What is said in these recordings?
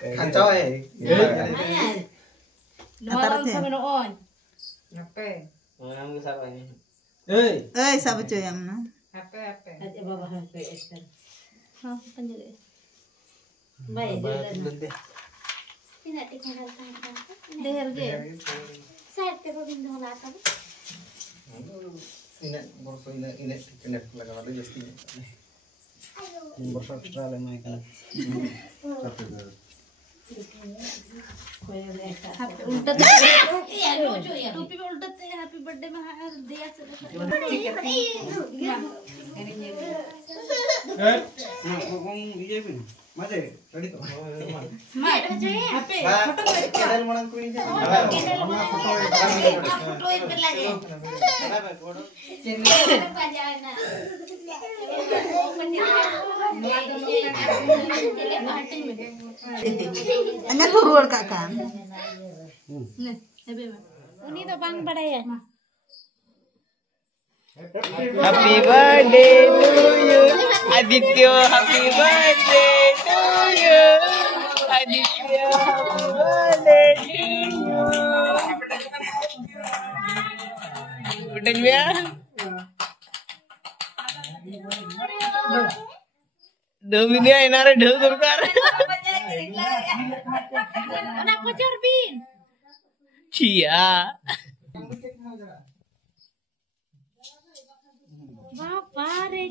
Kacau Malam sama noon. Apa? Mana mau siapa ini? Siapa cuy yang mana? Apa? Ada bawah HP Esther. Hah, panjang. Baik, jalan. Tidak dikenalkan apa? Deher ge. Saya telah bintang latar. Ini borso ini kena laga ada justi. Borso kita le mai kan. Happy उल्टा या रोजो या टोपी में उल्टा ते happy birthday में दिया से Made, ready to. मार happy photo Kedal mana kau ini? Photo एक कर लगे Anak turun kakak. Ini tuh bang badai. Happy birthday to you, Aditya. Happy birthday to you, Aditya. Happy birthday to you. Udah ya? Dominia enare dong surkar. Anak bocor bin. Cia. Bapak re.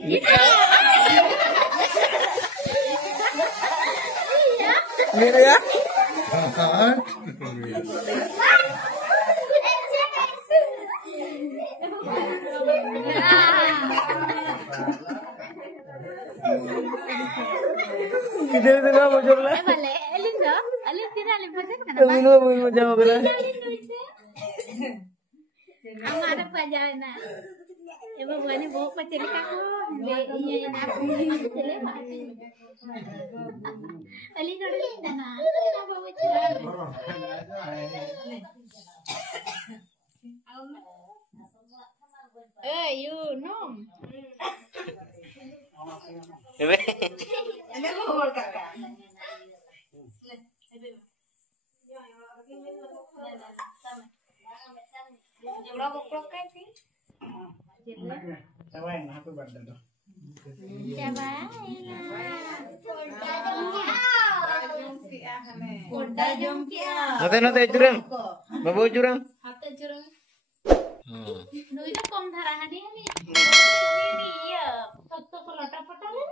Gitu ya? Kita itu nggak bocor lah. Bale, alin dah. Alin tidak alin bocor kan? Minum jawab lah. Ang ada pajana. Ibu buani bawa pacilik aku. Iya yang aku. Alin ada dana. Apa bocor? You nom. Anak turun kakak. Siapa yang happy birthday tuh? Nate curang. Bawa curang. Hatta jurang. Nuida kom dhara hani hani. Iya, foto ko lota pata le.